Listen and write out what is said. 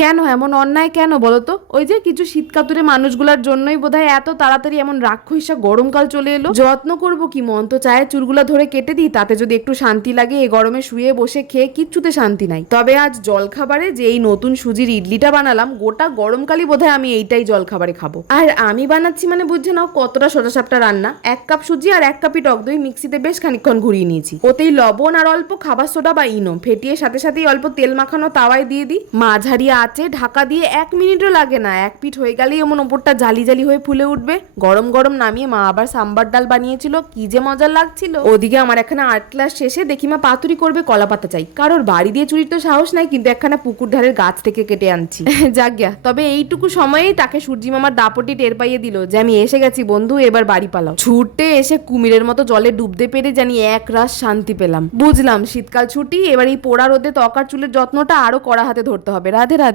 কেন? এমন অন্যায় কেন বলো তো ওই যে কিছু শীতকাতুরে মানুষগুলোর জন্যই বোধহয় এত তাড়াতাড়ি এমন রাক্ষসা গরমকাল চলে এলো। যত্ন করব কি? মন তো চায় চুলগুলা ধরে কেটে দিই, তাতে যদি একটু শান্তি লাগে, এ গরমে শুয়ে বসে খেয়ে কিচ্ছুতে শান্তি নাই। তবে আজ জলখাবারে যে এই নতুন সুজির ইডলিটা বানালাম, গোটা গরমকালই বোধহয় আমি এইটাই জলখাবারে খাব। আর আমি বানাচ্ছি মানে বুঝছে নাও, কতটা সোজাসাপটা রান্না। এক কাপ সুজি আর এক কাপই টক দই মিক্সিতে বেশ খানিকক্ষণ ঘুরিয়ে নিয়েছি। ওতেই লবণ আর অল্প খাবার সোডা বা ইনো ফেটিয়ে সাথে সাথেই অল্প তেল মাখানো তাওয়ায় দিয়ে দিই। মাঝারি আঁচে ঢাকা দিয়ে এক মিনিটও লাগে না। এক পিঠ হয়ে গেলেই এমন ওপরটা জালি জালি হয়ে ফুলে উঠবে। গরম গরম নামিয়ে মা আবার সাম্বার ডাল বানিয়েছিল। কি যে মজার লাগছিল। ওদিকে আমার এখানে আর্ট ক্লাস শেষে দেখি মা পাতুরি করবে কলা পাতা চাই। কারোর বাড়ি দিয়ে চুরির তো সাহস নাই, কিন্তু একখানা পুকুর ধারের গাছ থেকে কেটে আনছি। যাক গিয়া। তবে এইটুকু সময়েই তাকে সূর্যি মামার দাপটি টের পাইয়ে দিল যে আমি এসে গেছি বন্ধু, এবার বাড়ি পালাও। ছুটতে এসে কুমিরের মতো জলে ডুবতে পেরে জানি এক রাস শান্তি পেলাম। বুঝলাম শীতকাল ছুটি, এবার এই পোড়া রোদে ত্বকার চুলের যত্নটা আরও কড়া হাতে ধরতে হবে। রাধে রাধে।